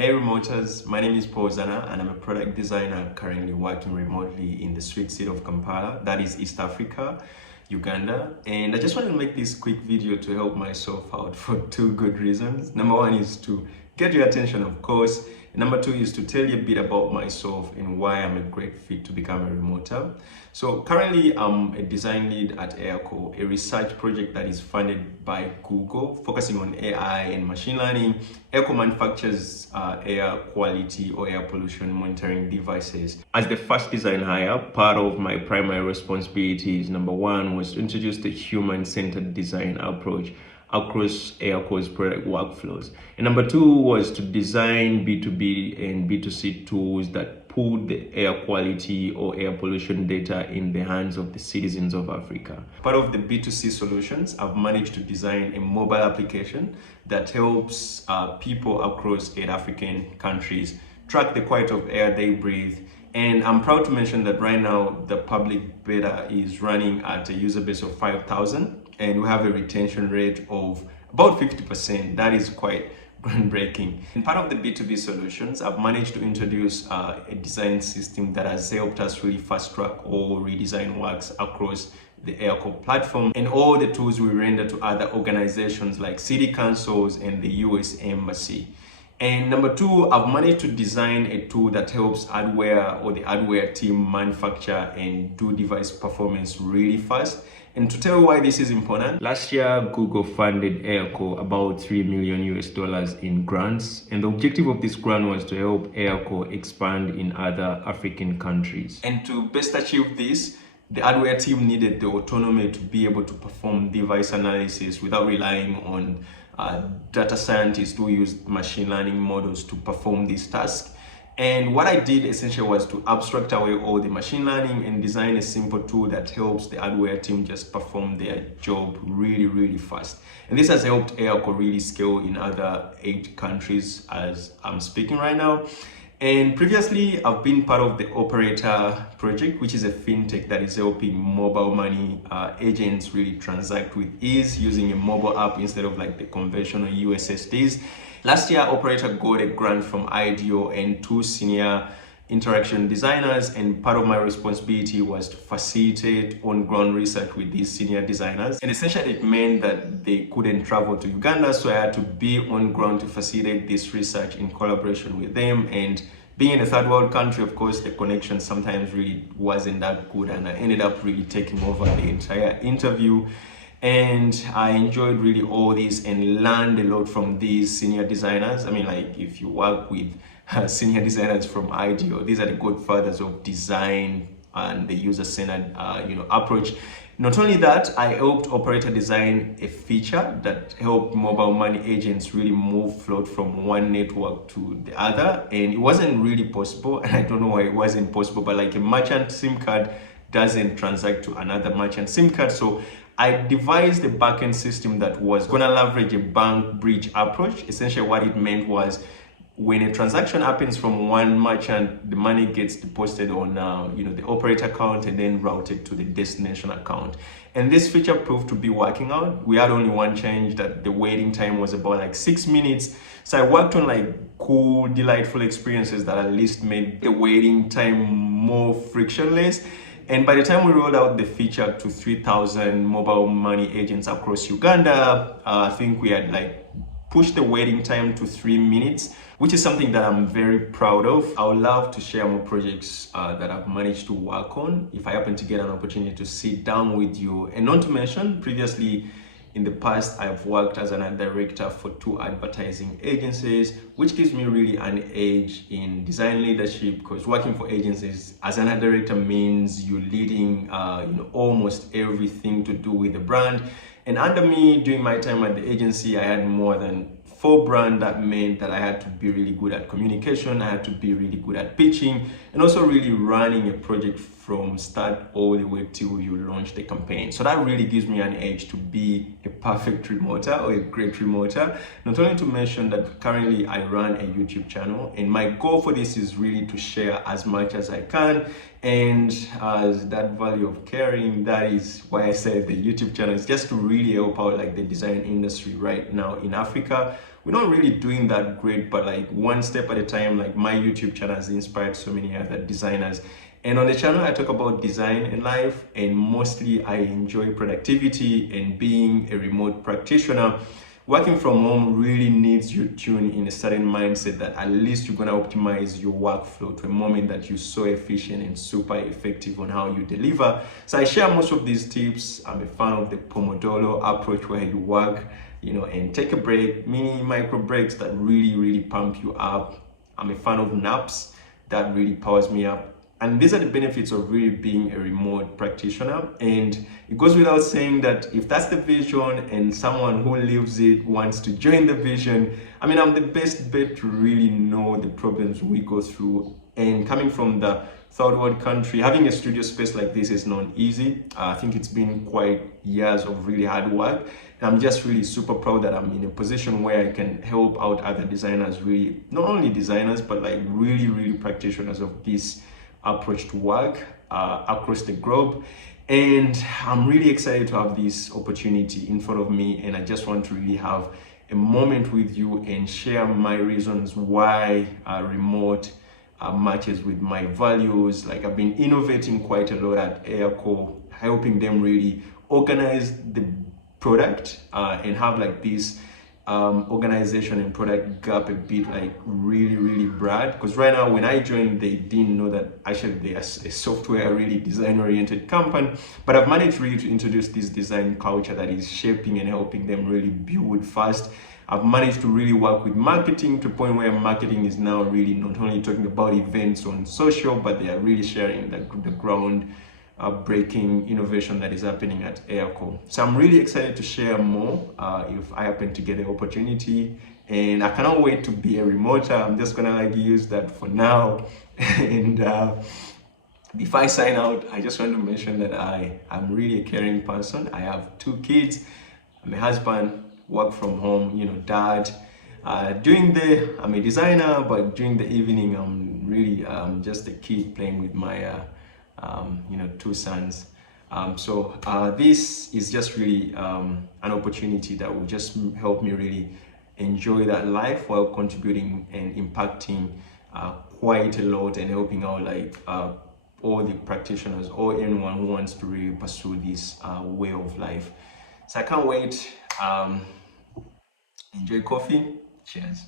Hey remoters, my name is Zana and I'm a product designer currently working remotely in the sweet city of Kampala, that is East Africa, Uganda. And I just want to make this quick video to help myself out for two good reasons. Number one is to get your attention, of course. And number two is to tell you a bit about myself and why I'm a great fit to become a remoter. So currently I'm a design lead at Airco, a research project that is funded by Google, focusing on AI and machine learning. Airco manufactures air quality or air pollution monitoring devices. As the first design hire, part of my primary responsibilities, number one, was to introduce the human-centered design approach across Airco's product workflows. And number two was to design B2B and B2C tools that put the air quality or air pollution data in the hands of the citizens of Africa. Part of the B2C solutions, I've managed to design a mobile application that helps people across 8 African countries track the quality of air they breathe. And I'm proud to mention that right now the public beta is running at a user base of 5,000 and we have a retention rate of about 50%. That is quite groundbreaking. In part of the B2B solutions, I've managed to introduce a design system that has helped us really fast track all redesign works across the Airco platform and all the tools we render to other organizations like city councils and the US Embassy. And number two, I've managed to design a tool that helps hardware or the hardware team manufacture and do device performance really fast. And to tell you why this is important, last year Google funded Airco about $3 million in grants, and the objective of this grant was to help Airco expand in other African countries. And to best achieve this, the hardware team needed the autonomy to be able to perform device analysis without relying on data scientists who use machine learning models to perform this task. And what I did essentially was to abstract away all the machine learning and design a simple tool that helps the hardware team just perform their job really fast. And this has helped Airco really scale in other 8 countries as I'm speaking right now. And previously, I've been part of the Operator project, which is a fintech that is helping mobile money agents really transact with ease using a mobile app instead of like the conventional USSDs. Last year, Operator got a grant from IDEO and 2 senior interaction designers, and part of my responsibility was to facilitate on-ground research with these senior designers. And essentially it meant that they couldn't travel to Uganda, so I had to be on ground to facilitate this research in collaboration with them. And being in a third world country, of course, the connection sometimes really wasn't that good, and I ended up really taking over the entire interview. And I enjoyed really all this and learned a lot from these senior designers. I mean, like, if you work with senior designers from IDEO, these are the godfathers of design and the user-centered approach. Not only that, I helped Operator design a feature that helped mobile money agents really move float from one network to the other. And it wasn't really possible, and I don't know why it wasn't possible, but like a merchant SIM card doesn't transact to another merchant SIM card. So I devised a backend system that was going to leverage a bank bridge approach. Essentially what it meant was when a transaction happens from one merchant, the money gets deposited on the Operator account and then routed to the destination account. And this feature proved to be working out. We had only one change, that the waiting time was about like 6 minutes. So I worked on like cool, delightful experiences that at least made the waiting time more frictionless. And by the time we rolled out the feature to 3,000 mobile money agents across Uganda, I think we had like pushed the waiting time to 3 minutes, which is something that I'm very proud of. I would love to share more projects that I've managed to work on if I happen to get an opportunity to sit down with you. And not to mention, previously in the past, I've worked as an art director for 2 advertising agencies, which gives me really an edge in design leadership, because working for agencies as an art director means you're leading almost everything to do with the brand. And under me, during my time at the agency, I had more than 4 brands. That meant that I had to be really good at communication, I had to be really good at pitching, and also really running a project from start all the way till you launch the campaign. So that really gives me an edge to be a perfect remoter or a great remoter. Not only to mention that currently I run a YouTube channel, and my goal for this is really to share as much as I can. And as that value of caring, that is why I said the YouTube channel is just to really help out like the design industry right now in Africa, we're not really doing that great, but like one step at a time. Like my YouTube channel has inspired so many other designers. And on the channel, I talk about design and life, and mostly I enjoy productivity and being a remote practitioner. Working from home really needs you tuned in a certain mindset that at least you're gonna optimize your workflow to a moment that you're so efficient and super effective on how you deliver. So I share most of these tips. I'm a fan of the Pomodoro approach, where you work, and take a break, mini micro breaks that really pump you up. I'm a fan of naps that really powers me up. And these are the benefits of really being a remote practitioner. And it goes without saying that if that's the vision and someone who lives it wants to join the vision, I mean, I'm the best bet to really know the problems we go through. And coming from the third world country, having a studio space like this is not easy. I think it's been quite years of really hard work. And I'm just really super proud that I'm in a position where I can help out other designers, really, not only designers, but like really practitioners of this approach to work across the globe. And I'm really excited to have this opportunity in front of me, and I just want to really have a moment with you and share my reasons why remote matches with my values. Like, I've been innovating quite a lot at Airco, helping them really organize the product and have like this organization and product gap a bit like really broad, because right now when I joined, they didn't know that actually they are a software really design oriented company. But I've managed really to introduce this design culture that is shaping and helping them really build fast. I've managed to really work with marketing to a point where marketing is now really not only talking about events on social, but they are really sharing the ground breaking innovation that is happening at Airco. So I'm really excited to share more if I happen to get the opportunity, and I cannot wait to be a remoter. I'm just gonna like use that for now. And before I sign out, I just want to mention that I'm really a caring person. I have 2 kids. I'm a husband, work from home, dad. I'm a designer, but during the evening, I'm really just a kid playing with my 2 sons. So this is just really an opportunity that will just help me really enjoy that life while contributing and impacting quite a lot, and helping out like all the practitioners or anyone who wants to really pursue this way of life. So I can't wait. Enjoy coffee. Cheers.